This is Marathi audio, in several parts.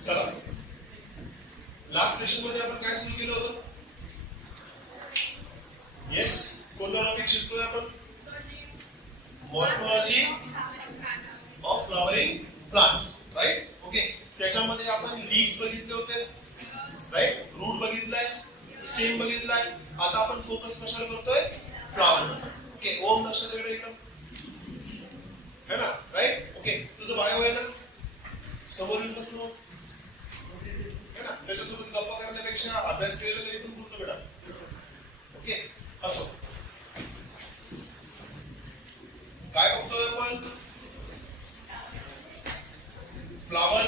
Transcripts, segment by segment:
चला लास्ट सेशन मध्ये आपण काय सुरू केलं होतं? येस, कोणता टॉपिक शिकतोय आपण? Morphology of flowering plants, right? Okay, त्याच्यामध्ये आपण लीव्स बघितले होते, राईट? रूट बघितलाय, स्टेम बघितलाय. आता आपण फोकस कशावर करतोय? फ्लॉवर. ओके, ओम नक्षत्राकडे एकदम है ना, राईट? ओके, तुझं बायो आहे ना, समोर येऊन बसलो है ना, त्याच्यासोबत गप्पा करण्यापेक्षा अभ्यास केलेला तरी पण पुरतो बेटा. ओके, असो काय बघतोय आपण? Flower,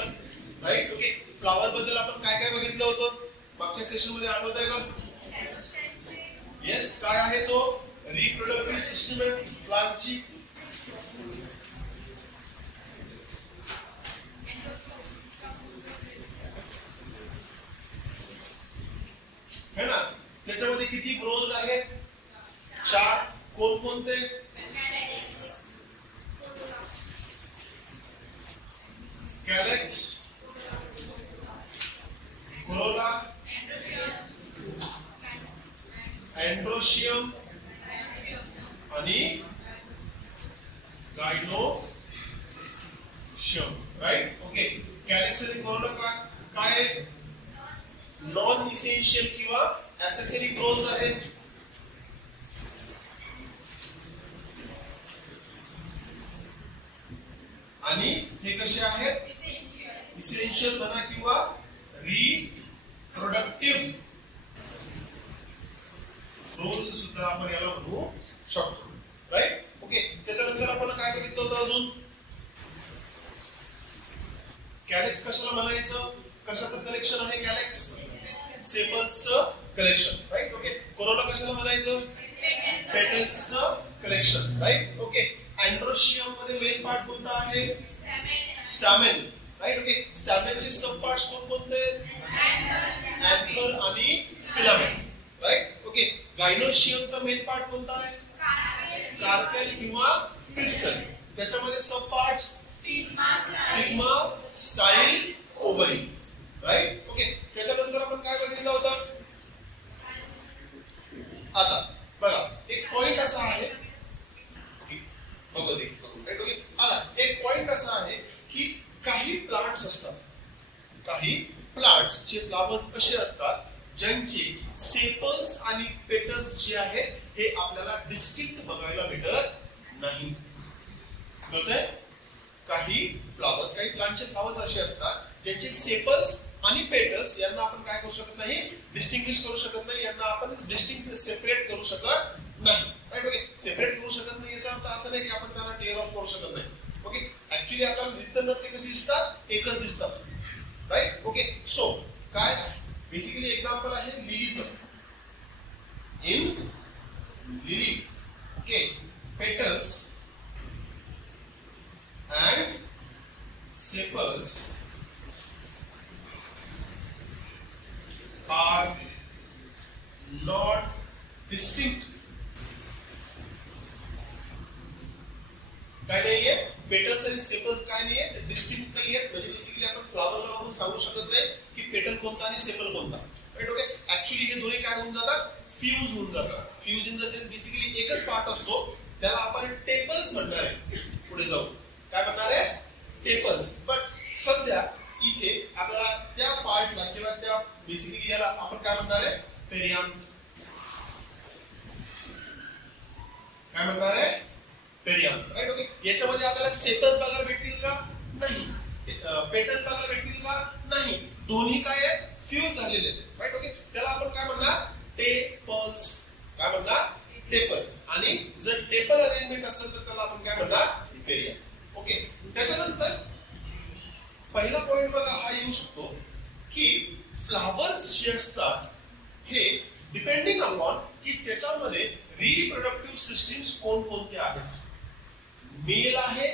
right? ओके, फ्लॉवर बद्दल आपण काय काय बघितलं होतं मागच्या सेशन मध्ये, आठवत आहे का? येस, काय आहे तो? रिप्रोडक्टिव्ह सिस्टम आहे प्लांटची. है ना, त्याच्यामध्ये किती ग्रोज आहेत? 4. कोणकोणते? कॅलेक्स, कोरोला, एंड्रोशियम आणि गायनोशियम, राईट? ओके, कॅलेक्स आणि कोरोला काय आहेत? नॉन इसेन्शियल किंवा ॲसेसरी ग्रोथ आहेत. आणि हे कसे आहेत? इसेन्शियल म्हणा किंवा रिप्रोडक्टिव्ह फ्लोर्स सुद्धा आपण याला म्हणू शकतो, राईट? ओके, त्याच्यानंतर आपण काय बघितलं होतं अजून? कॅलेक्स कशाला म्हणायचं? कशाचं कलेक्शन आहे कॅलेक्स? सेपल्सचं कलेक्शन, राईट? ओके, कोरोला कशाला म्हणायचं? पेटल्सचं कलेक्शन, राईट? ओके, एंड्रोशियम मध्ये मेन पार्ट कोणता आहे? Stamen, right? ओके, स्टॅमेनचे सब पार्ट्स कोणते? एंथर आणि फिलामेंट, राईट? ओके, गायनोशियमचा मेन पार्ट कोणता आहे? कार्पेल किंवा पिस्टल. त्याच्यामध्ये sub parts stigma, style, ovary, right? Okay, त्याच्यानंतर आपण काय बघितलं होतं? आता बघा, एक पॉइंट असा आहे, बघू दे, राईट? ओके, आता एक पॉइंट असा आहे की काही प्लांट्स असतात, काही प्लांट्स चे फ्लावर्स असे असतात ज्यांचे सेपल्स आणि पेटल्स जे आहेत हे आपल्याला डिस्टिंक्ट बघायला भेटत नाही. कळतंय? काही फ्लावर्स, काही प्लांटचे फ्लावर्स असे असतात ज्यांचे सेपल्स आणि पेटल्स यांना आपण काय करू शकत नाही? डिस्टिंग्विश करू शकत नाही, यांना आपण डिस्टिंक्ट सेपरेट करू शकत नाही, राईट? ओके, सेपरेट करू शकत नाही याचा अर्थ असं नाही की आपण त्यांना टेअर ऑफ करू शकत नाही. ओके, ऍक्च्युअली आपल्याला दिसतात ना, ते कशी दिसतात? एकच दिसतात, राईट? ओके, सो काय बेसिकली एक्झाम्पल आहे लिलीचं. In lily, okay, petals and sepals are not distinct. काय नाहीये? पेटल्स आणि सेपल्स काय नाहीये? डिस्टिंक्ट नाहीये. म्हणजे बेसिकली आपण फ्लावरला बघून सांगू शकत नाही की पेटल कोणता आणि सेपल कोणता, राईट? ओके, ऍक्च्युअली हे दोन्ही काय होऊन जातात? फ्यूज होऊन जातात. Fuse in the sense basically एकच पार्ट असतो, त्याला आपण टेपल्स म्हणणार आहे पुढे जाऊ. काय म्हणणार आहे? टेपल्स. बट सध्या इथे आपल्याला त्या पार्टला किंवा त्या बेसिकली याला आपण काय म्हणणार आहे? पेरियांथ. काय म्हणणार आहे? Perianth, right? ओके, याच्यामध्ये आपल्याला सेपल्स बघायला भेटतील का? नाही. पेटल्स बघायला भेटतील का? नाही. दोन्ही काय आहेत? फ्यूज झालेले आहेत, राईट? ओके, त्याला आपण काय म्हणणार? टेपल्स. काय म्हणणार? टेपल्स. आणि जर टेपल अरेंजमेंट असेल तर त्याला आपण काय म्हणणार? पेरियांथ. ओके, त्याच्यानंतर पहिला पॉइंट बघा हा येऊ शकतो की फ्लावर्स जे असतात हे डिपेंडिंग अपॉन की त्याच्यामध्ये रिप्रोडक्टिव्ह सिस्टीम्स कोणकोणते आहेत. मेल आहे,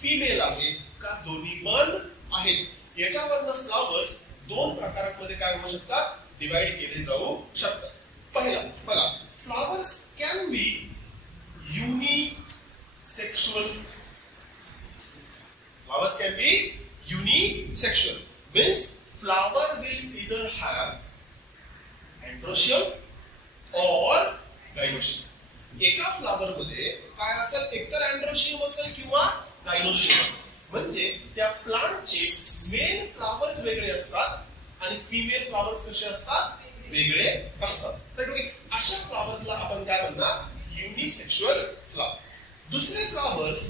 फिमेल आहे का दोन्ही पण आहेत, याच्यावरनं फ्लावर्स दोन प्रकारांमध्ये काय होऊ शकतात? डिवाइड केले जाऊ शकतात. पहिला बघा, flowers can be unisexual. Flowers can be unisexual, means flower will either have androecium or gynoecium. एका फ्लावर मध्ये काय असेल, एकतर अँड्रोशियम असेल किंवा गायनोशियम असेल. म्हणजे त्या प्लांटचे मेल फ्लावर्स वेगळे असतात आणि फिमेल फ्लावर्स कसे असतात, वेगळे असतात. तर अशा फ्लावर्सला आपण काय म्हणणार, युनिसेक्शुअल फ्लावर. दुसरे फ्लावर्स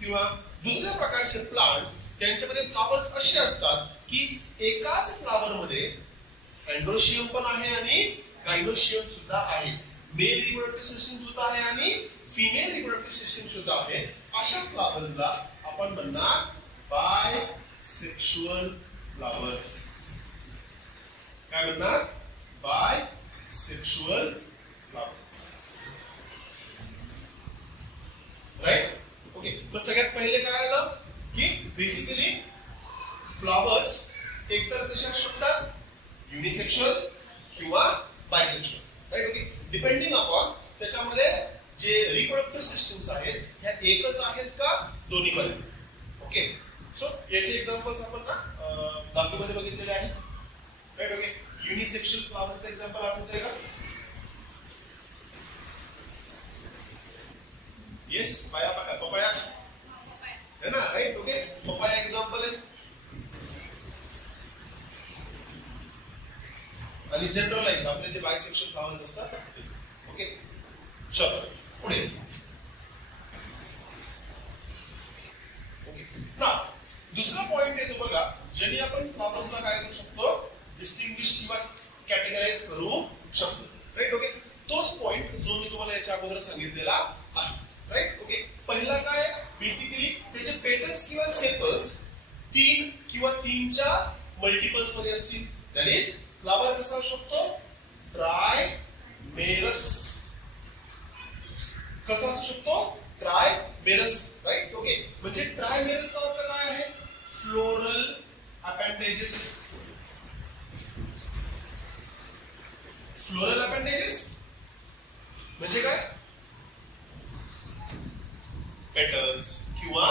किंवा दुसऱ्या प्रकारचे प्लांट्स त्यांच्यामध्ये फ्लावर्स असे असतात की एकाच फ्लावर मध्ये अँड्रोशियम पण आहे आणि गायनोशियम सुद्धा आहे, मेल रिप्रोडक्टिव्ह सिस्टम सुद्धा आहे आणि फिमेल रिप्रोडक्टिव्ह सिस्टम सुद्धा आहे. अशा फ्लावर्सला आपण म्हणणार बायसेक्शुअल फ्लावर्स. काय म्हणणार, बायसेक्शुअल फ्लावर्स. राईट. ओके. मग सगळ्यात पहिले काय आलं की बेसिकली फ्लावर्स एकतर कशा असू शकतात, युनिसेक्शुअल किंवा bisexual. Right. Okay. Depending upon त्याच्यामध्ये जे रिप्रोडक्टिव्ह सिस्टम्स आहेत ह्या एकच आहेत का दोन्ही पण. ओके. सो याचे एक्झाम्पल्स आपण ना धातूमध्ये बघितलेले आहेत. राईट. ओके. युनिसेक्शुअल फ्लावर्सचे एक्झाम्पल आठवते का? येस. पपाया है ना. राईट. ओके. पपाया एक्झाम्पल आहे आणि जनरलाइज आपले जे बायसेक्शुअल फ्लावर्स असतात. ओके. चलो पुढे. ओके. ना दुसरा पॉइंट येतो बघा, ज्याने आपण फ्लावर्सला काय करू शकतो, डिस्टिंग्विश किंवा कॅटेगराइज करू शकतो. राईट. ओके. तोच पॉइंट जो मी तुम्हाला याच्या अगोदर सांगितलेला आहे. राईट. ओके. पहिला काय, बेसिकली त्याचे पेटल्स किंवा सेपल्स 3 किंवा 3च्या मल्टिपल्स मध्ये असतील. दॅट इज फ्लावर कसा असू शकतो, ट्रायमेरस. कसा असू शकतो, ट्रायमेरस. राईट. ओके. म्हणजे ट्रायमेरसचा अर्थ काय आहे, फ्लोरल अपेंडेजेस. फ्लोरल अपेंडेजेस म्हणजे काय, पेटल्स किंवा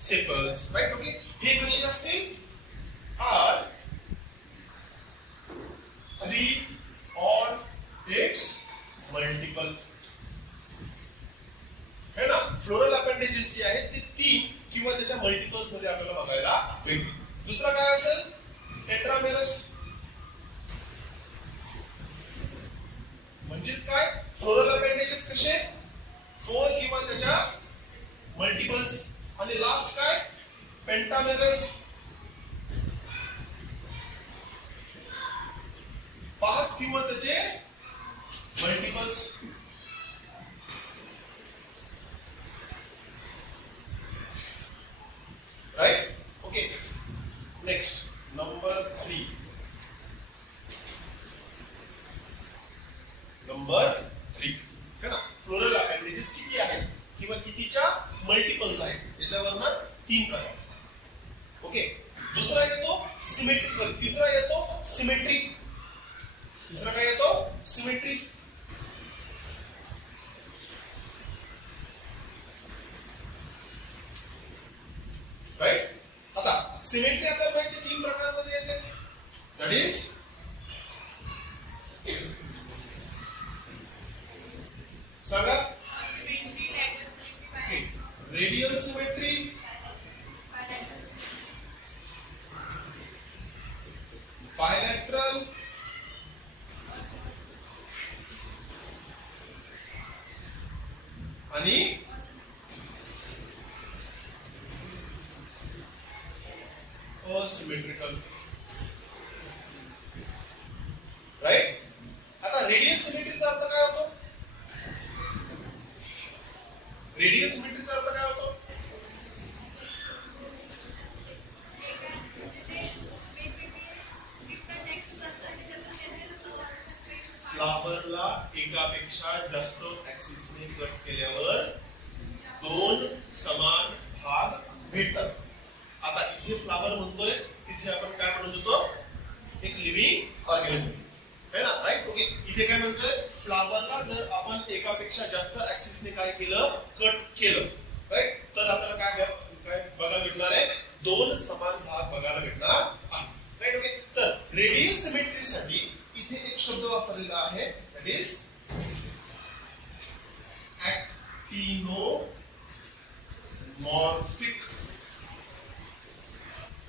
सेपल्स. राईट. ओके. हे कसे असतील, आर 3 or its multiple. है ना. फ्लोरल अपेंडेजेस जे आहेत ते 3 किंवा त्याच्या मल्टिपल्स मध्ये आपल्याला बघायला भेटतील. दुसरा काय असेल, टेट्रामेरस. म्हणजेच काय, फ्लोरल अपेंडेजेस कसे 4 किंवा त्याच्या मल्टिपल्स. आणि लास्ट काय, पेंटामेरस. 5 किंवा त्याचे multiples. Right. Okay. Next number 3. है ना. फ्लोरल अपेंडेजेस किती आहेत किंवा कितीच्या मल्टिपल्स आहेत याच्यावरनं 3 प्रकार. ओके. दुसरा येतो सिमेट्रिक. तिसरा येतो सिमेट्रिक. तिसरा काय येतो, सिमेट्री. राईट. आता सिमेट्री आपल्याला माहिती 3 प्रकारमध्ये येते. दॅट इज सांगा, रेडियल सिमेट्री, बायलॅटरल, आणि असिमेट्रिकल. राईट. आता रेडियल सिमेट्रीचा अर्थ काय होतो, रेडियल सिमेट्रीचा अर्थ काय होतो, फ्लावरला एकापेक्षा जास्त ऍक्सिसने कट केल्यावर 2 समान भाग भेटतात. आता इथे फ्लावर म्हणतोय, तिथे आपण काय म्हणत होतो, एक लिव्हिंग ऑर्गॅनिझम है ना. राईट. ओके. इथे काय म्हणतोय, फ्लावरला जर आपण एकापेक्षा जास्त ऍक्सिसने काय केलं, कट केलं, राईट, तर आपल्याला काय बघायला भेटणार आहे, 2 समान भाग बघायला भेटणार आहे. राईट. ओके, तर रेडियल सिमेट्रीसाठी इथे एक शब्द वापरलेला आहे, दॅट इज ऍक्टिनोमॉर्फिक.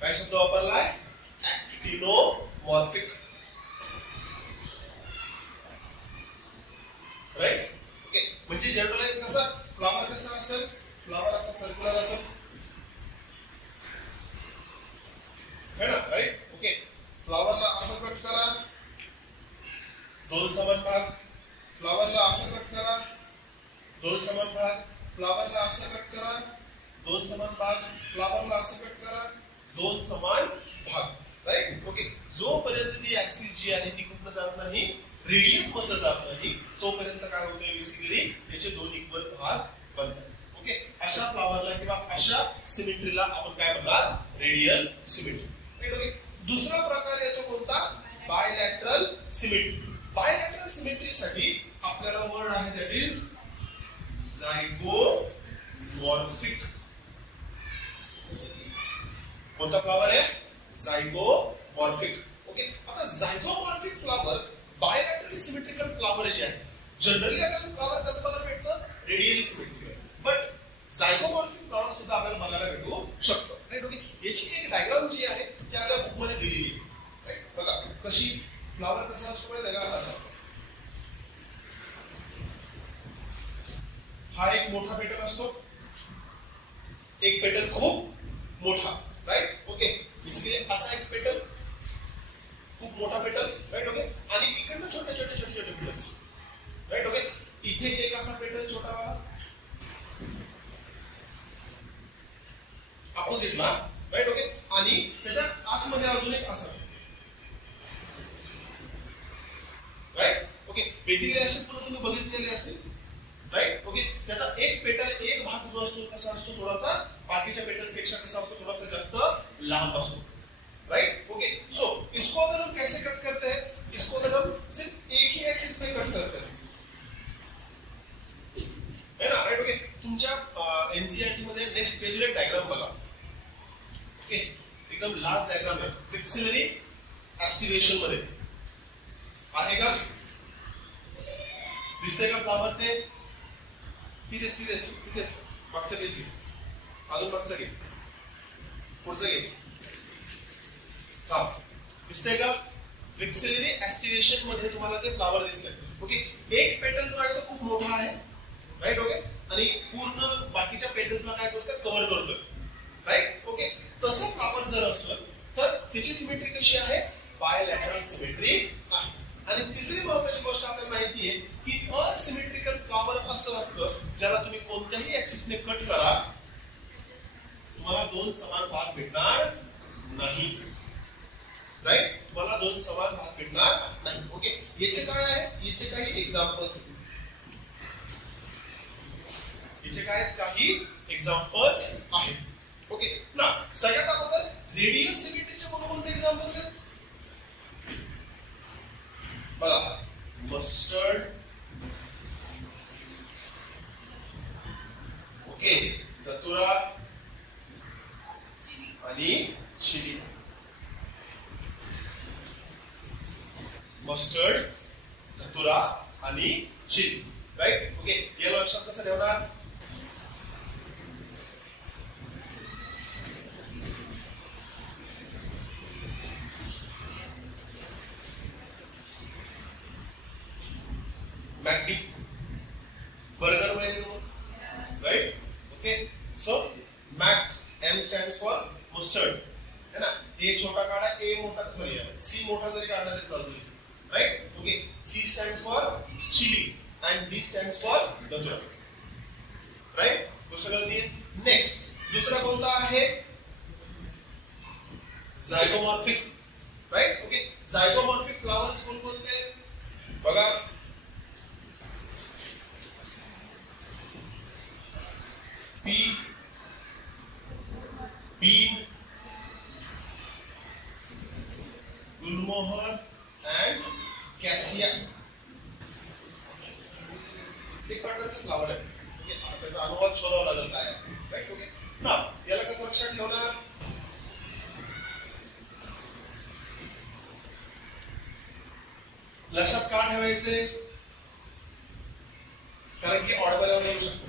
काय शब्द वापरलाय? ऍक्टिनोमॉर्फिक. राईट. ओके, म्हणजे जनरलाइज कसा फ्लावर कसा असेल? फ्लावर असा सर्क्युलर असेल है ना, राईट. ओके, फ्लावरला असं कट करा, 2 समान भाग. फ्लावरला असं कट करा, 2 समान भाग. फ्लावरला असं कट करा, 2 समान भाग. फ्लावरला असं कट करा, 2 समान भाग. राईट. ओके, जोपर्यंत ती ऍक्सिस जी आहे ती कुठं जात नाही, रेडियस मध्ये जात नाही, तोपर्यंत काय होतंय? बेसिकली त्याचे 2 इक्वल भाग बनतात. ओके, अशा फ्लावरला किंवा अशा सिमेट्रीला आपण काय म्हणणार? Radial symmetry. राईट. ओके, दुसरा प्रकार येतो कोणता? Bilateral symmetry. बायलॅटरल सिमेट्रीसाठी आपल्याला वर्ड आहे, दॅट इज झायगोमॉर्फिक. कोणता फ्लावर आहे? झायगोमॉर्फिक. ओके, आता झायगोमॉर्फिक फ्लावर बायलॅटरली सिमेट्रिकल फ्लावर जे आहे, जनरली आपल्याला फ्लावर कसं बघायला भेटतं? Radially symmetrical. बट झायगोमॉर्फिक फ्लावर सुद्धा आपल्याला बघायला भेटू शकतो. राईट. ओके, याची एक डायग्राम जी आहे ती आपल्या बुक मध्ये दिलेली आहे. राईट. बघा कशी फ्लावर कसा असतो माहिती आहे का? असा. हा एक मोठा पेटल असतो, एक पेटल खूप मोठा. राईट. ओके, इसलिए असा एक पेटल, खूप मोठा पेटल. राईट. ओके, आणि इकडनं छोटे छोटे छोटे छोटे पेटल्स. राईट. ओके, इथे एक असा पेटल छोटा वाला अपोजिटला. राईट. ओके, आणि त्याच्या आतमध्ये अजून एक असा. राईट. ओके, बेसिकली असे फुलं तुम्ही बघितलेले असतील. राईट. ओके, त्याचा एक पेटल, एक भाग जो असतो कसा असतो? थोडासा बाकीच्या पेटल्स पेक्षा कसा असतो? थोडासा जास्त लांब असतो. राइट. ओके, सो इसको अगर हम कैसे कट करते हैं? इसको अगर हम सिर्फ एक ही एक्सिस में कट करते हैं, है ना. राइट. ओके, तुमच्या एनसीईआरटी मध्ये नेक्स्ट पेजला एक डायग्राम बघा. ओके, एकदम लास्ट डायग्राम आहे, फिक्सिलरी एस्टिवेशन मध्ये आहे का? दिसतंय का फ्लावर? ते तिथेच मागचं पेज घे, अजून मागचं घे, पुढचं घे. हा, दिसतंय का? फिक्सिलरी एस्टिवेशन मध्ये तुम्हाला ते फ्लावर दिसतंय. ओके, एक पेटल जो आहे तो खूप मोठा आहे. राईट. ओके, आणि पूर्ण बाकीच्या पेटल्सला काय करतोय? कव्हर करतोय. राईट. ओके, तसं फ्लावर जर असलं तर त्याची सिमेट्री कशी आहे? बायलॅटरल सिमेट्री आहे. आणि तिसरी महत्त्वाची गोष्ट आपल्याला माहिती आहे की असिमेट्रिकल फ्लावर असं असतं ज्याला तुम्ही कोणत्याही ऍक्सिसने कट करा, तुम्हाला 2 समान भाग भेटणार नाही. राईट, तुम्हाला 2 समान भाग भेटणार नाही. ओके, याचे काय आहे? याचे काही एक्झाम्पल्स आहेत. ओके ना, सगळ्यात अगोदर रेडियल सिमेट्रीचे कोणते एक्झाम्पल्स आहेत? बघा, मस्टर्ड. ओके, धतुरा आणि चिली. मस्टर्ड, धतुरा आणि चिली. राईट. ओके, या लक्षात कसं ठेवणार? MACD, burger menu, right? Okay, so MAC, M stands for mustard, है ना. A छोटा काढा, A मोठा, सॉरी C मोठा जरी काढला तरी चालतो. Right. Okay, C stands for chili and D stands for धतुरा. राइट, गोष्ट कळली. नेक्स्ट दुसरा कोणता आहे? झायगोमॉर्फिक. राइट. ओके, झायगोमॉर्फिक फ्लावर्स कोणते? बघा, bean, गुलमोहर and cassia. एक प्रकारचं फ्लावर आहे. त्याचा अनुवाद शोधावा लागेल काय. राईट. ओके, ना याला कसं लक्षात ठेवणार? लक्षात का ठेवायचे? कारण की ऑड बनावट येऊ शकतो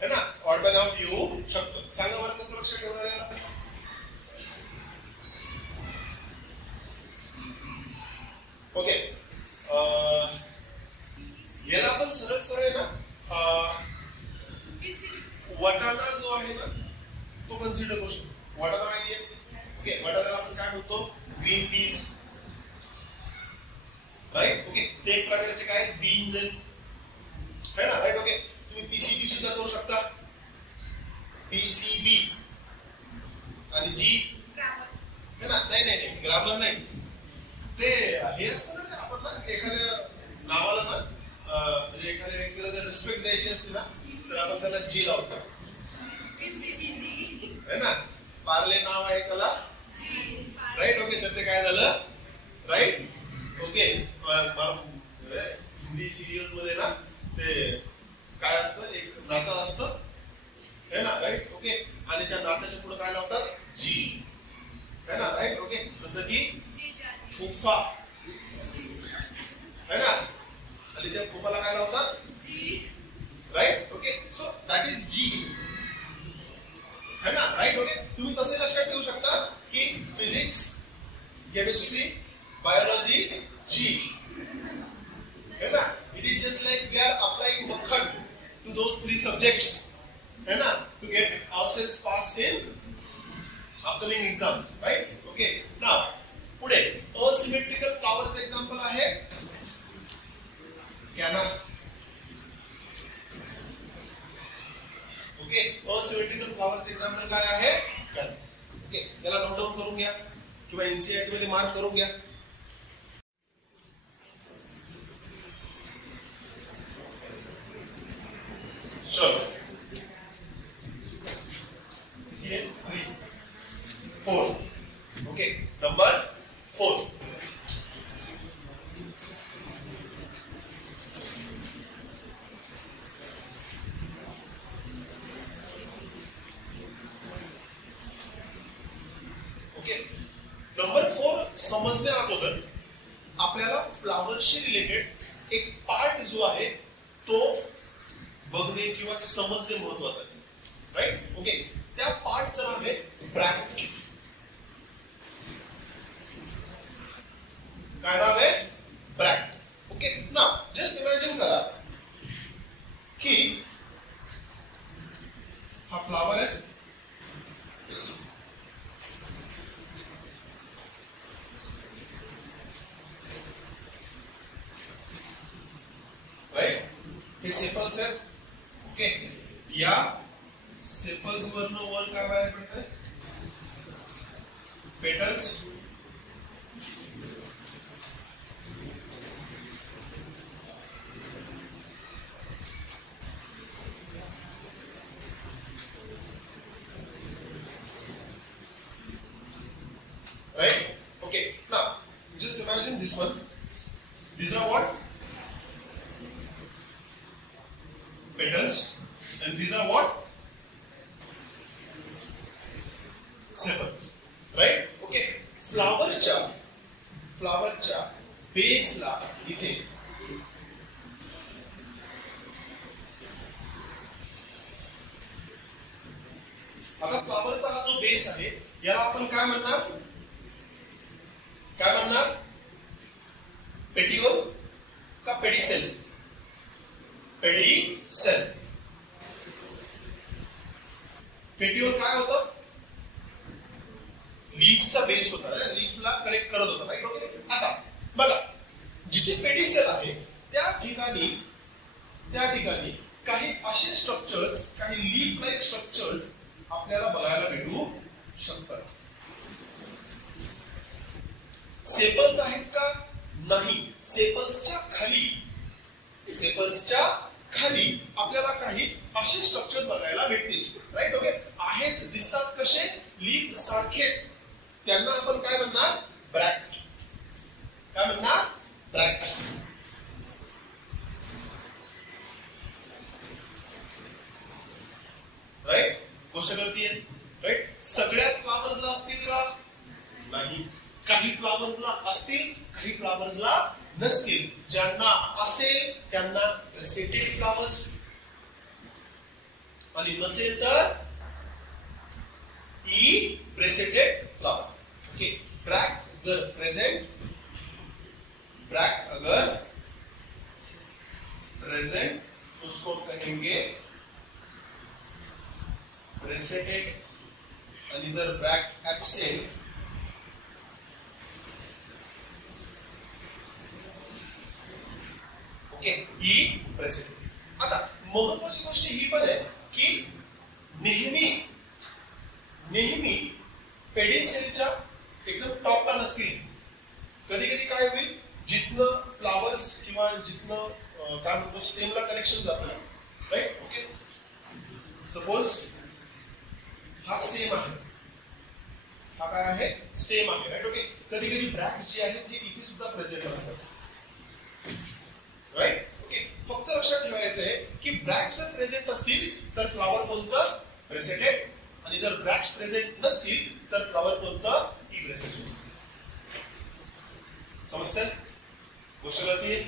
है ना, ऑड बनावट येऊ शकतो. सांगा बरं कसं लक्षात ठेवणार आहे? ओके, याला आपण सरळ सरळ ना वाटाणा जो आहे ना तो कन्सिडर करू शकतो. वाटाणा माहिती आहे? ओके, वाटाण्याला आपण काय म्हणतो? Green peas, right. ओके, ते एक प्रकारचे काय बीन्स आहेत है ना, राईट. ओके, तुम्ही पीसीबी सुद्धा करू शकता. पीसीबी आणि जी है ना, नाही नाही नाही ग्रामर नाही, ते हे असतं ना, आपण ना एखाद्या नावाला ना म्हणजे एखाद्या व्यक्तीला जर रिस्पेक्ट द्यायची असते ना तर आपण त्याला जी लावतो है ना. पार्ले नाव आहे त्याला, राईट. ओके, तर ते काय झालं, राईट. ओके, हिंदी सिरियल्स मध्ये ना ते काय असतं, एक नातं असतं है ना, राईट. ओके, आणि त्या नात्याच्या पुढे काय लावतात? जी है ना, राईट. ओके, जसं की फुफा है ना, आणि त्या फुफाला काय लावतात? Right. Okay, so that is जी है ना, राईट. ओके, तुम्ही तसे लक्षात ठेवू शकता की फिजिक्स, केमिस्ट्री, बायोलॉजी, जी है ना. It is just like we are applying मक्खन टू दोज थ्री सब्जेक्ट्स है ना, to get ourselves pass in upcoming exams, right. Okay, now पुढे असिमेट्रिकल फ्लॉवरचं एक्झाम्पल आहे कॅना. ओके, असिमेट्रिकल फ्लॉवरचं एक्झाम्पल काय आहे? कॅना. ओके, त्याला नोट डाऊन करून घ्या किंवा एनसीईआरटी मध्ये मार्क करून घ्या. चलो, ये 3 4. Okay, number 4. ओके, नंबर 4 समजण्या अगोदर आपल्याला फ्लावर्सशी रिलेटेड एक पार्ट जो आहे तो बघणे किंवा समजणे महत्वाचं आहे, राईट. ओके, त्या पार्टचं नाव आहे ब्रॅक्ट. काय नाव आहे? ब्रॅक्ट. ओके, नाउ जस्ट इमॅजिन करा की हा फ्लावर आहे, राईट. हे सेपल्स आहेत. ओके, या सेपल्स वरनं वर काय बाहेर पडतंय? Petals. Right? Okay. Now, just imagine this one. These are what? Petals. And these are what? Sepals. Right? Okay. फ्लावरच्या बेसला इथे आता फ्लावरचा हा जो बेस आहे याला आपण काय म्हणणार? काय म्हणणार? पेटियोल का पेडिसेल? पेडिसेल. पेटियोल काय होतं? लीफचा बेस होता, लीफला कनेक्ट करत होता, राईट. ओके, आता बघा जिथे पेडिसेल आहे त्या ठिकाणी काही असे स्ट्रक्चर्स, काही लीफ लाईक स्ट्रक्चर्स आपल्याला बघायला भेटू शकतात. सेपल्स आहेत का? नाही. सेपल्सच्या खाली आपल्याला काही असे स्ट्रक्चर बघायला भेटतील, राईट. ओके, आहेत, दिसतात कसे? लीफ सारखेच. त्यांना आपण काय म्हणणार? ब्रॅक्ट. काय म्हणणार? ब्रॅक्ट. राईट. गोष्ट कळतीये? राईट. सगळ्याच फ्लावर्सला असतील का? नाही. काही फ्लावर्सला असतील, काही फ्लावर्सला नसतील. ज्यांना असेल त्यांना प्रेसेंटेड फ्लावर्स आणि नसेल तर ई प्रेसेंटेड फ्लावर. ओके, ब्रैक जर प्रेजेंट, ब्रैक अगर प्रेजेंट तो उसको कहेंगे प्रेसेंटेड, आणि जर ब्रैक एब्सेंट ओके ई प्रेसेंटेड. आता महत्वाची गोष्ट ही पण आहे की नेहमी नेहमी पेडिसेलच्या एकदम टॉपला नसतील. कधी कधी काय होईल, जिथनं फ्लावर्स किंवा जिथनं काय म्हणतो स्टेमला कनेक्शन जातं ना, राईट. ओके, सपोज हा स्टेम आहे, हा काय आहे स्टेम आहे, राईट. ओके, कधी कधी ब्रॅक्स जे आहेत हे इथे सुद्धा प्रेझेंट राहतात, राईट. ओके, फक्त लक्षात ठेवायचं आहे की ब्रॅक्स जर प्रेझेंट असतील तर फ्लावर कोणतं प्रेसेंटेड, आणि जर ब्रॅक्स प्रेझेंट नसतील तर फ्लावर कोणतं ई प्रेसेंटेड. समजतंय गोष्ट कळतीये.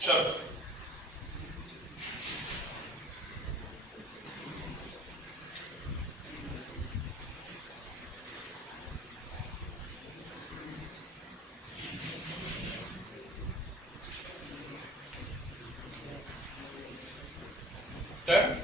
चलो, डन.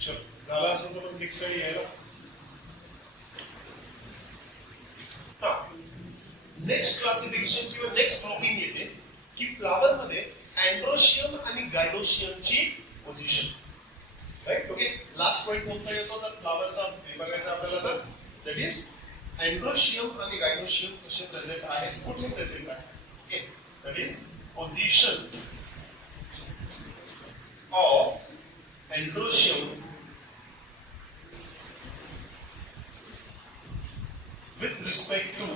चलो, झाला असेल तर नेक्स्ट स्टडी यायला. नेक्स्ट क्लासिफिकेशन किंवा नेक्स्ट टॉपिक येते की फ्लावर मध्ये अँड्रोशियम आणि गायनोशियमची position, right. Okay, last point कोणता येतो तर फ्लावरचा बघायचा आपल्याला, तर दॅट इज अँड्रोशियम आणि गायनोशियम कसे प्रेझेंट आहेत, कुठे प्रेझेंट आहे. Okay, that is position of androecium with respect to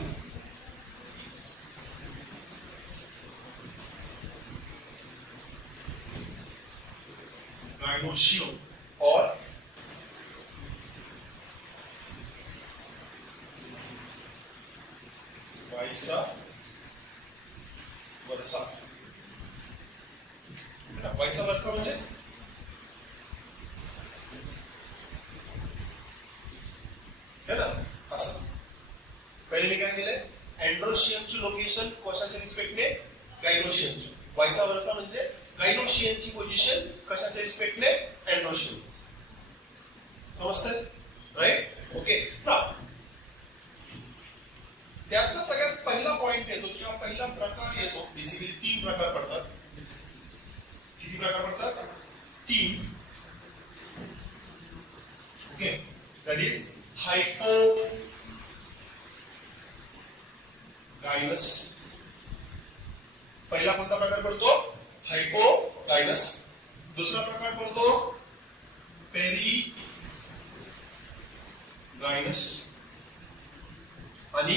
gynoecium or vice versa. Vice versa म्हणजे है ना, असं. पहिले मी काय दिलंय, अँड्रोशियमची लोकेशन कशाच्या रिस्पेक्टने, गायनोशियमची. वायसा वर्सा म्हणजे गायनोशियमची पोझिशन कशाच्या रिस्पेक्टने, अँड्रोशियम. समजतंय, राईट. ओके, त्यातला सगळ्यात पहिला पॉइंट येतो किंवा पहिला प्रकार येतो. बेसिकली 3 प्रकार पडतात. किती प्रकार पडतात? 3. Okay, that is hypogynous. पहिला कोणता प्रकार पडतो? हायपो गायनस. दुसरा प्रकार पडतो पेरी गायनस. आणि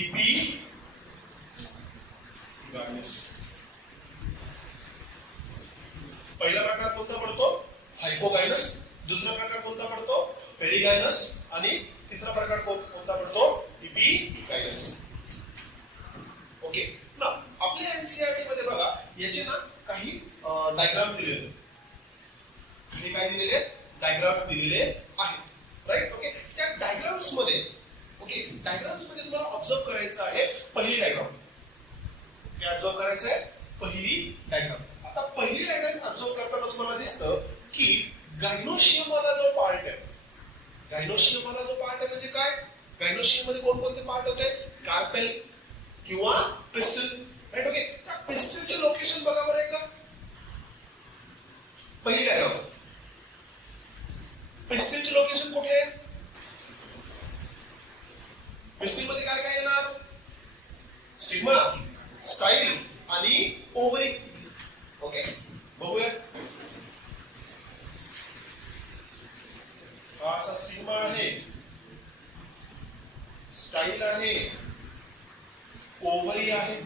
इपी गायनस. पहिला प्रकार कोणता पडतो? हायपोगायनस. दुसरा प्रकार कोणता पडतो? पेरिगायनस. आणि तिसरा प्रकार कोणता पडतो? इपीगायनस. ओके ना. आपल्या एनसीईआरटी मध्ये बघा याचे ना काही डायग्राम दिलेले, हे काय दिलेले? डायग्राम दिलेले आहेत, राईट. ओके. त्या डायग्राम्स मध्ये तुम्हाला ऑब्झर्व करायचं आहे पहिली डायग्राम. काय ऑब्झर्व करायचं आहे? पहिली डायग्राम. आता पहिली डायग्राम ऑब्झर्व करताना तुम्हाला दिसतं की गायनोशियम वाला जो पार्ट आहे, गायनोशियम वाला जो पार्ट आहे म्हणजे काय? गायनोशियम मध्ये कोणकोणते पार्ट होते? कार्पेल किंवा पिस्टल, राईट. ओके. त्या पिस्टलचे लोकेशन बघा बरं एकदा. पहिली डायग्राम, पिस्टलचे लोकेशन कुठे आहे? पिस्टल मध्ये काय काय येणार? स्टिग्मा, स्टाईल आणि ओव्हरी. ओके, बघूया. हा असा स्टिग्मा आहे, स्टाईल आहे, ओव्हरी आहे.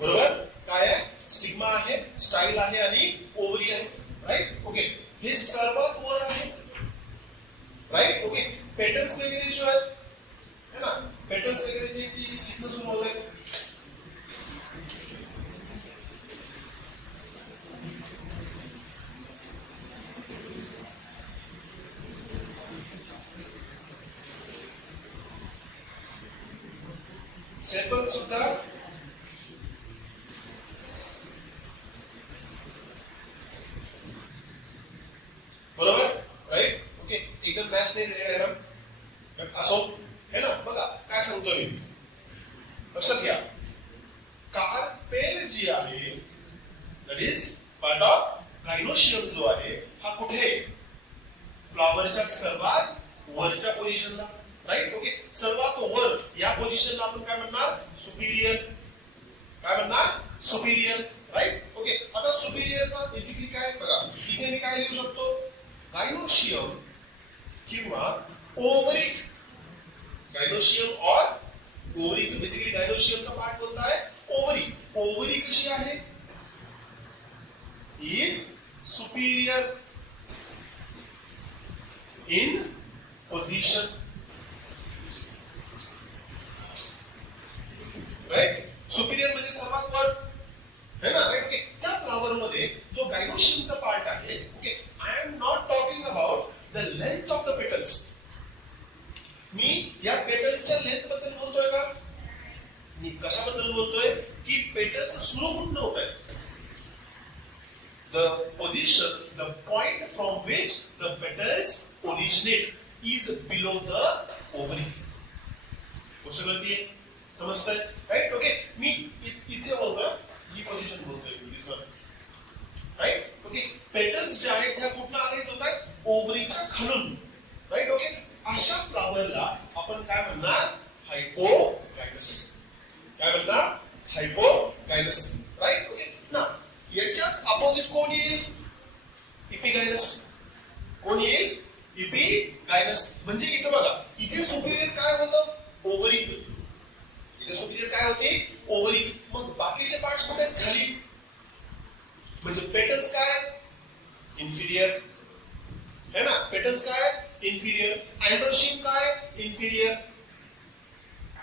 बरोबर. काय आहे? स्टिग्मा आहे, स्टाईल आहे आणि ओव्हरी आहे, राईट. ओके. हे सर्वात वर आहे, राईट. ओके. पेटल्स वगैरे जो आहे है ना, पेटल्स वगैरे जे इथं सुरू होत आहे. सेपल सुद्धा बरोबर, राईट. ओके. एकदम मॅच नाही डायग्राम असो, है ना. बघा काय सांगतोय मी, लक्षात घ्या. कार्पेल जी आहे that is part of gynoecium जो आहे हा कुठे? फ्लॉवरच्या सर्वात वरच्या पोझिशनला, राईट. ओके. सर्वात वर या पोझिशनला आपण काय म्हणणार? सुपिरियर. काय म्हणणार? Superior, right. ओके. आता सुपिरियरचा बेसिकली काय बघा, इथे मी काय लिहू शकतो? गायनोशियम किंवा ओव्हरी. गायनोशियम और ओव्हरी. बेसिकली गायनोशियमचा पार्ट कोणता आहे? ओव्हरी. ओव्हरी कशी आहे? Is superior in position, right. Superior म्हणजे सर्वात वर, है ना, राईट. ओके. त्या फ्लॉवर मध्ये जो गायनोशियमचा पार्ट आहे, okay, I am not talking about the length of the petals. मी या पेटल्सच्या लेंथ बद्दल बोलतोय का? मी कशाबद्दल बोलतोय? की पेटल्स सुरू कुठून होत आहेत? The position, the point from which the petals originate is below the ovary. गोष्ट कळतीये? समजतंय? राईट. ओके. मी इथे बोलतोय, ही पोझिशन बोलतोय, दिस वन, राईट. ओके. पेटल्स जे आहेत ह्या कुठून अरेंज होत आहेत? ओव्हरीच्या खालून, राईट. ओके. अशा फ्लॉवरला आपण काय म्हणणार? हायपोगायनस. काय म्हणणार? हायपोगायनस, राईट. ओके ना. याच्याच अपोजिट कोण येईल? इपिगायनस. कोण येईल? इपिगायनस. म्हणजे इथे बघा, इथे सुपिरियर काय होतं? ओव्हरी. इथे सुपिरियर काय होते? ओव्हरी. मग बाकीचे पार्ट्स कुठे आहेत? खाली. म्हणजे पेटल्स काय? इन्फिरियर, है ना. पेटल्स काय? इन्फिरियर. अँड्रोशियम काय? इन्फिरियर.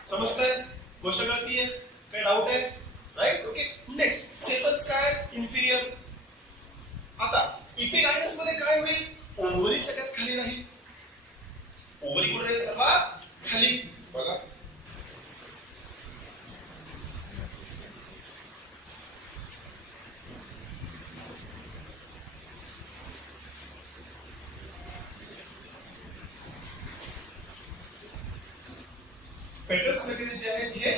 समजतंय? गोष्ट कळतीये? काय डाऊट आहे? राईट. ओके. नेक्स्ट सेपल्स काय? इन्फिरियर. आता इपिगायनस मध्ये काय होईल? ओव्हरी सगळ्यात खाली राहील. ओव्हरी कुठे राहील? सर्वात खाली. बघा पेटल्स वगैरे जे आहेत हे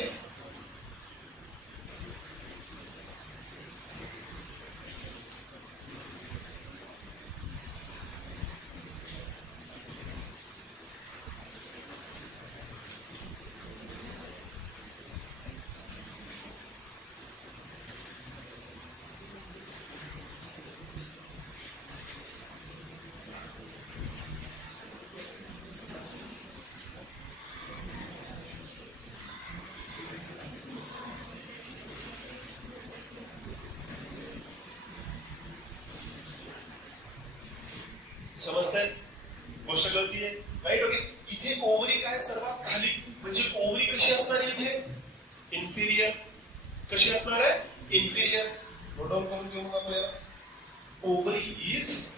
समजतंय? गोष्ट कळती आहे, राईट? ओके. इथे ओव्हरी काय सर्वात खाली, म्हणजे ओव्हरी कशी असणार आहे इथे? इन्फिरियर. कशी असणार आहे? इन्फिरियर. नोट डाऊन करून घेऊ मग आपल्याला. Ovary is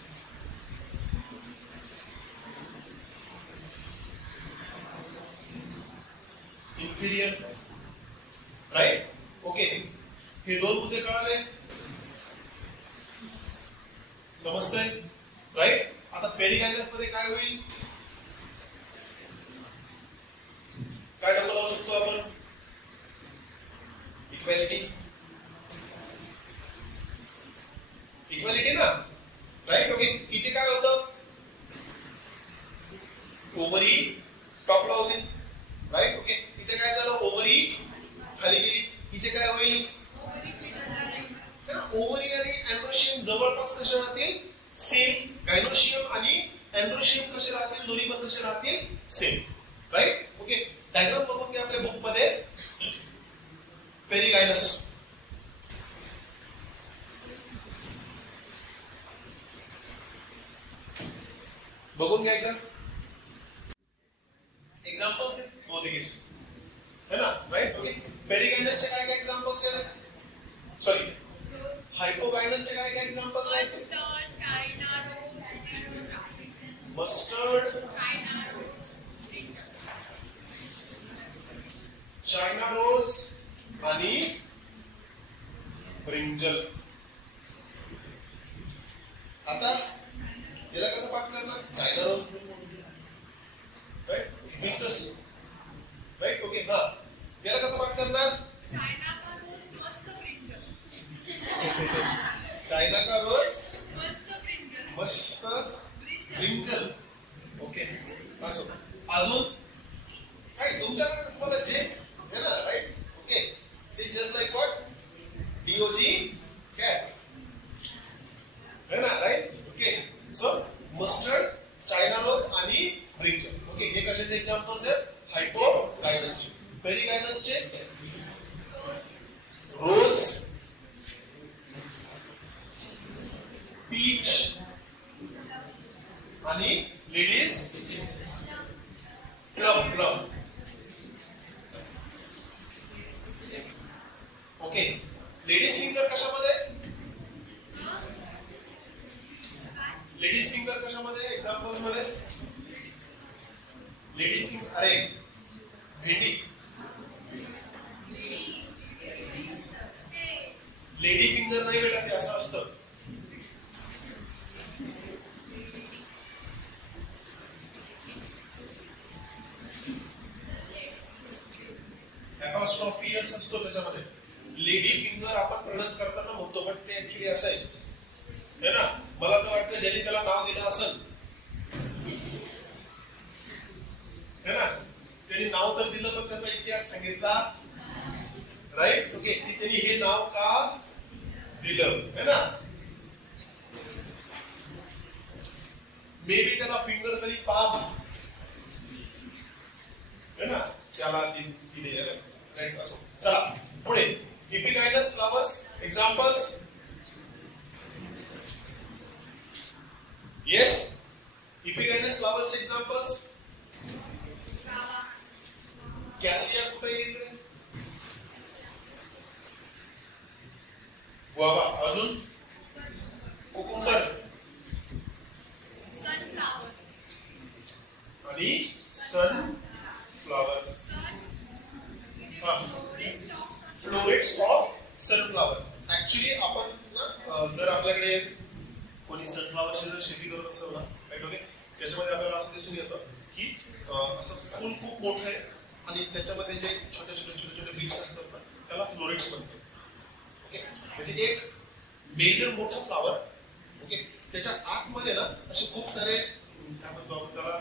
inferior, right? Okay. हे दोन मुद्दे कळाले, समजतंय? राईट? आता पेरिगायनस मध्ये काय होईल? काय डबल लावू शकतो आपण? इक्वॅलिटी. इक्वॅलिटी ना, राईट? ओके. इथे काय होतं? ओव्हरी टॉपला होती, राईट? ओके. इथे काय झालं? ओव्हरी खाली गेली. इथे काय होईल? ओव्हरी आणि अँड्रोशियम जवळपास कसे राहतील? सेम. गायनोशियम आणि अँड्रोशियम कसे राहतील? दोन्ही पण कसे राहतील? Same, right? ओके. डायग्राम बघून घ्या आपल्या बुक मध्ये. पेरिगायनस. बघून घ्या एकदा. एक्झाम्पल्स आहेत बहुतेकीचे, है ना? राईट? ओके. पेरिगायनसचे काय काय एक्झाम्पल्स आहेत? सॉरी, हायपोगायनसचे काय काय एक्झाम्पल्स आहेत? मस्टर्ड, चायना रोज आणि ब्रिंजल. आता याला कसं पाठ करणार? China rose, right? Hibiscus, right? Okay. हा, याला कसं पाठ करणार? चायना का रोज मस्त ब्रिंजल. ओके. असं अजून काय तुमच्याकडे तुम्हाला जे है ना, राईट? ओके. ते just like what? D O G cat, है ना? Right? Okay. So mustard, China rose आणि ब्रिंजल. ओके. हे कशाचे एक्झाम्पल्स आहेत? हायपोगायनसचे. पेरिगायनसचे रोज, पीच आणि ladies plum. Plum. Okay. Ladies finger कशामध्ये? लेडीज फिंगर कशामध्ये? एक्झाम्पल्स मध्ये लेडीज फिंगर. अरे भेंडी. लेडी फिंगर नाही बेटा, ते असं असतं. अपॉस्ट्रॉफी असतो त्याच्यामध्ये. लेडी फिंगर आपण प्रोनाउन्स करताना म्हणतो, पण ते ऍक्च्युअली असं आहे, है ना? मला तर वाटतं ज्यांनी त्याला नाव दिलं असेल, है ना, त्यांनी नाव तर दिलं पण त्याचा इतिहास सांगितला, राईट? ओके. त्यांनी हे नाव का दिलं, है ना? मे बी त्याला फिंगर्स आणि पाम, है ना, त्याला दिले, राईट? असो. चला पुढे. Epigynous flowers examples. Yes, epigynous flowers examples. Cassia कुठे येईल? गुआवा. अजून कुकुंबर आणि sunflower. Florets of sunflower. Actually आपण ना, जर आपल्याकडे कोणी सनफ्लावरची जर शेती करत असेल ना, राईट? ओके. त्याच्यामध्ये आपल्याला असं दिसून येतं की असं फुल खूप मोठं आहे आणि त्याच्यामध्ये जे छोटे छोटे छोटे छोटे बीट्स असतात ना, त्याला फ्लोरेट्स म्हणतात. ओके. म्हणजे एक मेजर मोठा फ्लावर. ओके. त्याच्या आतमध्ये ना असे खूप सारे काय म्हणतो आपण त्याला,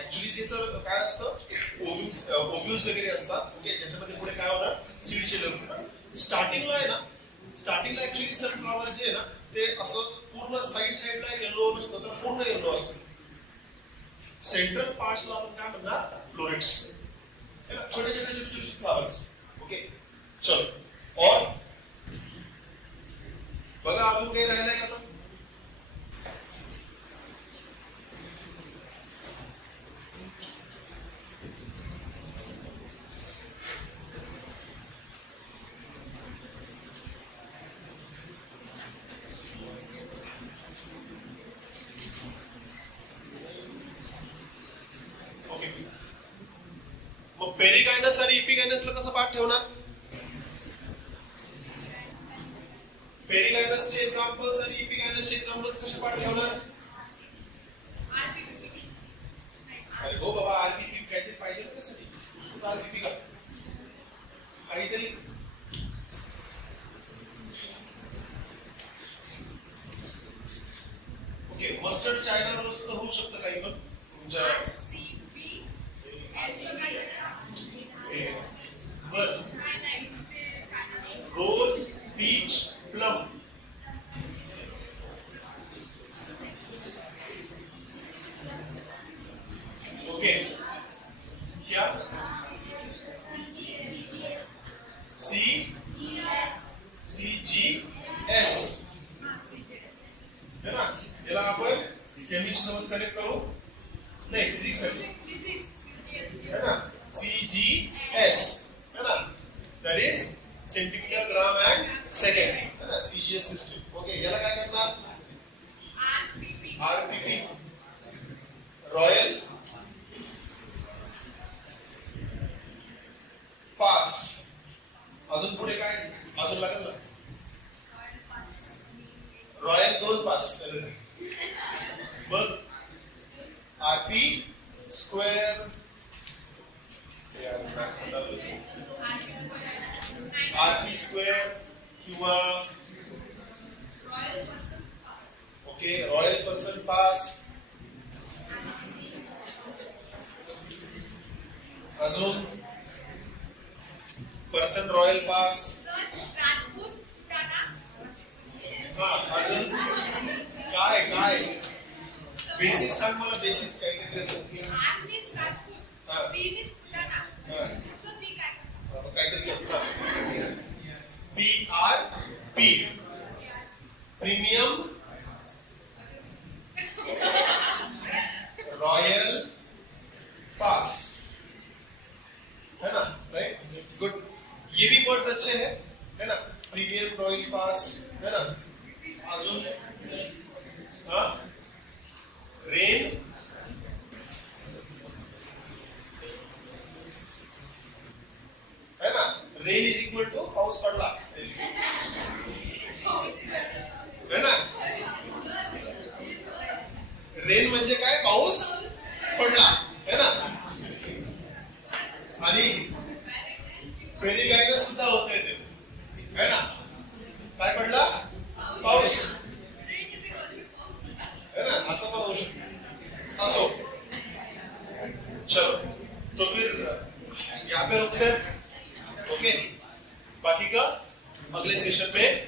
ऍक्च्युली ते तर काय असतं, ओव्ह्यूज वगैरे असतात. ओके. त्याच्यामध्ये पुढे काय होणार? सीडचे डेव्हलप. स्टार्टिंगला आहे ना, स्टार्टिंगला ऍक्च्युली सनफ्लावर जे आहे ना, ते असं पूर्ण साईडला येलो नसतं, तर पूर्ण येलो असतं. सेंट्रल पार्टला आपण काय म्हणणार? फ्लोरेट्स. छोटे छोटे छोटे छोटे फ्लावर्स. ओके. चलो. और बघा अजून काही राहिलंय का? पेरिकायनस आणि इपिकायनसला कसं पाठ ठेवणार? पेरिकायनसचे एक्झाम्पल्स आणि इपिकायनसचे एक्झाम्पल्स कसे पाठ ठेवणार? अरे हो बाबा, आरपीपी काहीतरी पाहिजे ना त्यासाठी. आरपीपी का काहीतरी ओके. मस्टर्ड चायना रोजचं होऊ शकतं काही पण तुमच्या बर. रोज पीच प्लम ओके. क्या CGS है ना? याला आपण केमिस्ट्री सोबत कनेक्ट करू, नाही फिजिक्स है ना? CGS है ना? That is centimetre gram and second है ना? CGS system. ओके. याला काय करणार? RPP royal pass. अजून पुढे काय अजून लागेल ना? Royal 2 pass. मग RP स्क्वेअर किंवा ओके रॉयल पर्सन पास. अजून पर्सन रॉयल पास. हा अजून काय काय बेसिस सांग मला. बेसिस काय काहीतरी PRP प्रीमियम रॉयल पास है ना? राइट. गुड. ये भी वर्ड्स अच्छे हैं है ना? प्रीमियम रॉयल पास है ना? अजून रेन है ना? रेन इज इक्वल टू पाऊस पडला है ना? रेन म्हणजे काय? पाऊस पडला है ना? आणि पेरिकायनस सुद्धा होते ते है ना? काय पडला? पाऊस है ना? असं पण होऊ शकतं. असो चलो तो फिर यहाँ पे रुकते हैं. ओके. बाकी का अगले सेशन में